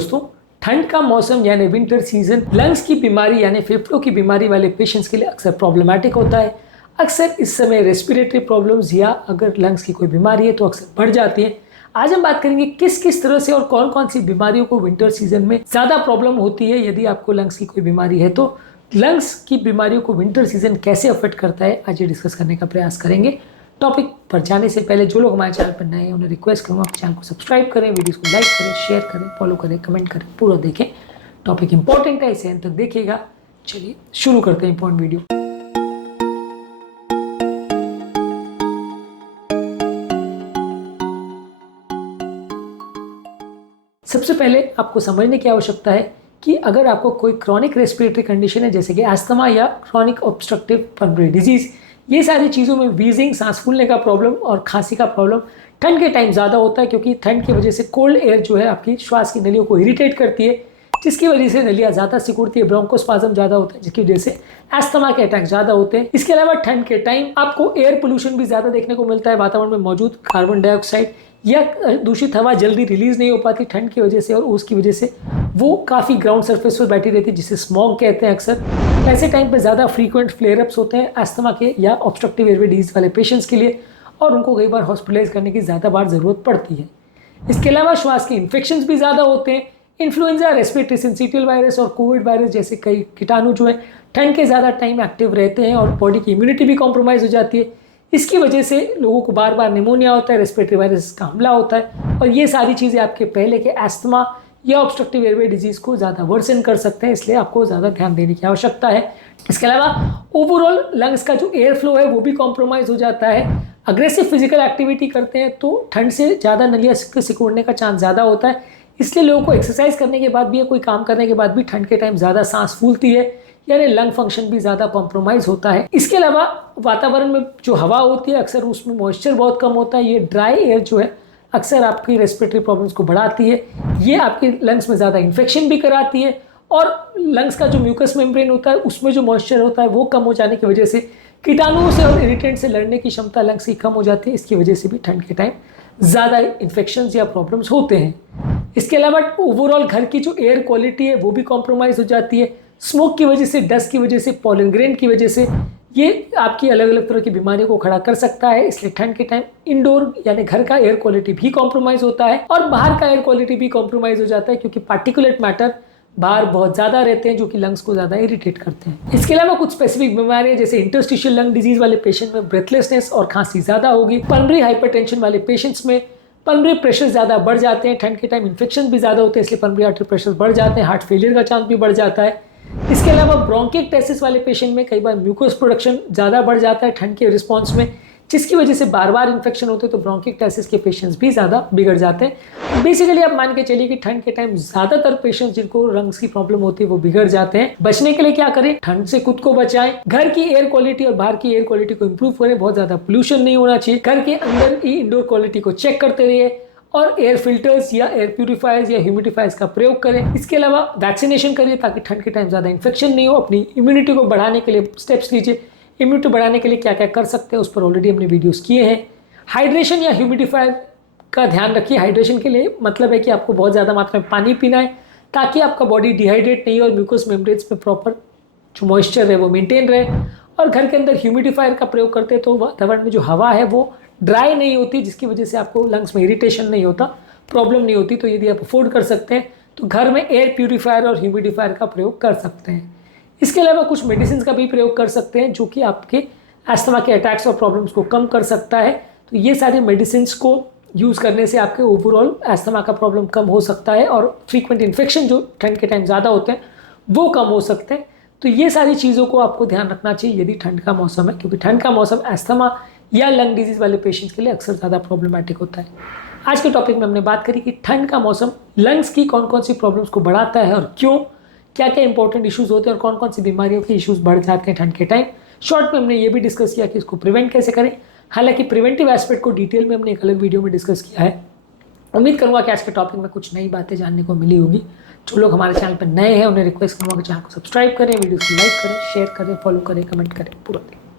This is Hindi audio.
दोस्तों, ठंड का मौसम यानी विंटर सीजन लंग्स की बीमारी यानी फेफड़ों की बीमारी वाले पेशेंट्स के लिए अक्सर प्रॉब्लमैटिक होता है। अक्सर इस समय रेस्पिरेटरी प्रॉब्लम्स या अगर लंग्स की कोई बीमारी है तो अक्सर बढ़ जाती है। आज हम बात करेंगे किस किस तरह से और कौन कौन सी बीमारियों को विंटर सीजन में ज़्यादा प्रॉब्लम होती है। यदि आपको लंग्स की कोई बीमारी है तो लंग्स की बीमारियों को विंटर सीजन कैसे अफेक्ट करता है, आज ये डिस्कस करने का प्रयास करेंगे। टॉपिक पर जाने से पहले जो लोग हमारे चैनल पर नए हैं उन्हें रिक्वेस्ट करूँगा आप चैनल को सब्सक्राइब करें, वीडियोस को लाइक करें, शेयर करें, फॉलो करें, कमेंट करें, पूरा देखें। टॉपिक इंपॉर्टेंट है, इसे अंत तक देखिएगा। चलिए शुरू करते हैं इंपॉर्टेंट वीडियो। सबसे पहले आपको समझने की आवश्यकता है कि अगर आपको कोई क्रॉनिक रेस्पिरेटरी कंडीशन है जैसे कि अस्थमा या क्रॉनिक ऑब्स्ट्रक्टिव पल्मोनरी डिजीज, ये सारी चीज़ों में वीजिंग, सांस फूलने का प्रॉब्लम और खांसी का प्रॉब्लम ठंड के टाइम ज़्यादा होता है, क्योंकि ठंड की वजह से कोल्ड एयर जो है आपकी श्वास की नलियों को इरिटेट करती है, जिसकी वजह से नलियाँ ज़्यादा सिकुड़ती है, ब्रोंकोस्पाज्म ज़्यादा होता है, जिसकी वजह से अस्थमा के अटैक ज़्यादा होते हैं। इसके अलावा ठंड के टाइम आपको एयर पोल्यूशन भी ज़्यादा देखने को मिलता है। वातावरण में मौजूद कार्बन डाइऑक्साइड या दूषित हवा जल्दी रिलीज नहीं हो पाती ठंड की वजह से, और उसकी वजह से वो काफ़ी ग्राउंड सरफेस पर बैठी रहती है, जिसे स्मॉग कहते हैं। अक्सर ऐसे टाइम पे ज़्यादा फ्रीक्वेंट फ्लेयर अप्स होते हैं अस्थमा के या ऑब्स्ट्रक्टिव एयरवे डिजीज वाले पेशेंट्स के लिए, और उनको कई बार हॉस्पिटलाइज करने की ज़्यादा बार ज़रूरत पड़ती है। इसके अलावा श्वास के इन्फेक्शंस भी ज़्यादा होते हैं। इन्फ्लुएंजा, रेस्पिरेटरी सिंसिटियल वायरस और कोविड वायरस जैसे कई कीटाणु जो है ठंड के ज़्यादा टाइम एक्टिव रहते हैं और बॉडी की इम्यूनिटी भी कॉम्प्रोमाइज़ हो जाती है। इसकी वजह से लोगों को बार बार निमोनिया होता है, रेस्पिरेटरी वायरस का हमला होता है, और ये सारी चीज़ें आपके पहले के अस्थमा या ऑब्स्ट्रक्टिव एयरवे डिजीज को ज़्यादा वर्सन कर सकते हैं, इसलिए आपको ज़्यादा ध्यान देने की आवश्यकता है। इसके अलावा ओवरऑल लंग्स का जो एयर फ्लो है वो भी कॉम्प्रोमाइज़ हो जाता है। अग्रेसिव फिजिकल एक्टिविटी करते हैं तो ठंड से ज़्यादा नलियाँ सिकुड़ने का चांस ज़्यादा होता है, इसलिए लोगों को एक्सरसाइज करने के बाद भी या कोई काम करने के बाद भी ठंड के टाइम ज़्यादा सांस फूलती है, यानी लंग फंक्शन भी ज़्यादा कॉम्प्रोमाइज़ होता है। इसके अलावा वातावरण में जो हवा होती है अक्सर उसमें मॉइस्चर बहुत कम होता है। ये ड्राई एयर जो है अक्सर आपकी रेस्पिरेटरी प्रॉब्लम्स को बढ़ाती है। ये आपके लंग्स में ज़्यादा इन्फेक्शन भी कराती है, और लंग्स का जो म्यूकस मेम्ब्रेन होता है उसमें जो मॉइस्चर होता है वो कम हो जाने की वजह से कीटाणुओं से और इरिटेंट से लड़ने की क्षमता लंग्स की कम हो जाती है। इसकी वजह से भी ठंड के टाइम ज़्यादा इन्फेक्शंस या प्रॉब्लम्स होते हैं। इसके अलावा ओवरऑल घर की जो एयर क्वालिटी है वो भी कॉम्प्रोमाइज़ हो जाती है। स्मोक की वजह से, डस्ट की वजह से, पॉलन ग्रेन की वजह से ये आपकी अलग अलग तरह की बीमारियों को खड़ा कर सकता है। इसलिए ठंड के टाइम इंडोर यानी घर का एयर क्वालिटी भी कॉम्प्रोमाइज़ होता है, और बाहर का एयर क्वालिटी भी कॉम्प्रोमाइज़ हो जाता है, क्योंकि पार्टिकुलेट मैटर बाहर बहुत ज़्यादा रहते हैं जो कि लंग्स को ज़्यादा इरिटेट करते हैं। इसके अलावा कुछ स्पेसिफिक बीमारियां जैसे इंटरस्टिशियल लंग डिजीज वाले पेशेंट में ब्रेथलेसनेस और खांसी ज़्यादा होगी। पल्मोनरी हाइपरटेंशन वाले पेशेंट्स में पल्मोनरी प्रेशर ज़्यादा बढ़ जाते हैं। ठंड के टाइम इन्फेक्शन भी ज़्यादा होते हैं, इसलिए पल्मोनरी आर्टरी प्रेशर बढ़ जाते हैं, हार्ट फेलियर का चांस भी बढ़ जाता है। इसके अलावा ब्रोंकिक्टेसिस वाले पेशेंट में कई बार म्यूकोस प्रोडक्शन ज़्यादा बढ़ जाता है ठंड के रिस्पॉन्स में, जिसकी वजह से बार बार इन्फेक्शन होते हैं, तो ब्रोंकिक्टेसिस के पेशेंट्स भी ज़्यादा बिगड़ जाते हैं। बेसिकली आप मान के चलिए कि ठंड के टाइम ज़्यादातर पेशेंट्स जिनको लंग्स की प्रॉब्लम होती है वो बिगड़ जाते हैं। बचने के लिए क्या करें? ठंड से खुद को बचाएं, घर की एयर क्वालिटी और बाहर की एयर क्वालिटी को इंप्रूव करें, बहुत ज़्यादा पोल्यूशन नहीं होना चाहिए, घर के अंदर ही इंडोर क्वालिटी को चेक करते रहिए, और एयर फिल्टर्स या एयर प्यूरिफायर्स या ह्यूमिडिफायर्स का प्रयोग करें। इसके अलावा वैक्सीनेशन करिए ताकि ठंड के टाइम ज़्यादा इन्फेक्शन नहीं हो। अपनी इम्यूनिटी को बढ़ाने के लिए स्टेप्स लीजिए। इम्यूनिटी बढ़ाने के लिए क्या क्या कर सकते हैं उस पर ऑलरेडी हमने वीडियोस किए हैं। हाइड्रेशन या ह्यूमिडिफायर का ध्यान रखिए। हाइड्रेशन के लिए मतलब है कि आपको बहुत ज़्यादा मात्रा में पानी पीना है, ताकि आपका बॉडी डिहाइड्रेट नहीं हो और म्यूकस मेम्ब्रेन्स में प्रॉपर जो मॉइस्चर है वो मेंटेन रहे। और घर के अंदर ह्यूमिडिफायर का प्रयोग करते हैं तो वातावरण में जो हवा है वो ड्राई नहीं होती, जिसकी वजह से आपको लंग्स में इरिटेशन नहीं होता, प्रॉब्लम नहीं होती। तो यदि आप अफोर्ड कर सकते हैं तो घर में एयर प्यूरिफायर और ह्यूमिडिफायर का प्रयोग कर सकते हैं। इसके अलावा कुछ मेडिसिन का भी प्रयोग कर सकते हैं जो कि आपके अस्थमा के अटैक्स और प्रॉब्लम्स को कम कर सकता है। तो ये सारे मेडिसिन को यूज़ करने से आपके ओवरऑल अस्थमा का प्रॉब्लम कम हो सकता है, और फ्रीक्वेंट इन्फेक्शन जो ठंड के टाइम ज़्यादा होते हैं वो कम हो सकते हैं। तो ये सारी चीज़ों को आपको ध्यान रखना चाहिए यदि ठंड का मौसम है, क्योंकि ठंड का मौसम अस्थमा या लंग डिजीज वाले पेशेंट्स के लिए अक्सर ज़्यादा प्रॉब्लमैटिक होता है। आज के टॉपिक में हमने बात करी कि ठंड का मौसम लंग्स की कौन कौन सी प्रॉब्लम्स को बढ़ाता है और क्यों, क्या क्या इंपॉर्टेंट इश्यूज होते हैं और कौन कौन सी बीमारियों के इश्यूज बढ़ जाते हैं ठंड के टाइम। शॉर्ट में हमने ये भी डिस्कस किया कि इसको प्रिवेंट कैसे करें। हालांकि प्रिवेंटिव एस्पेक्ट को डिटेल में हमने एक अलग वीडियो में डिस्कस किया है। उम्मीद करूँगा कि आज के टॉपिक में कुछ नई बातें जानने को मिली होगी। जो लोग हमारे चैनल पर नए हैं उन्हें रिक्वेस्ट करूँगा कि चैनल को सब्सक्राइब करें, वीडियो को लाइक करें, शेयर करें, फॉलो करें, कमेंट करें, पूरा दें।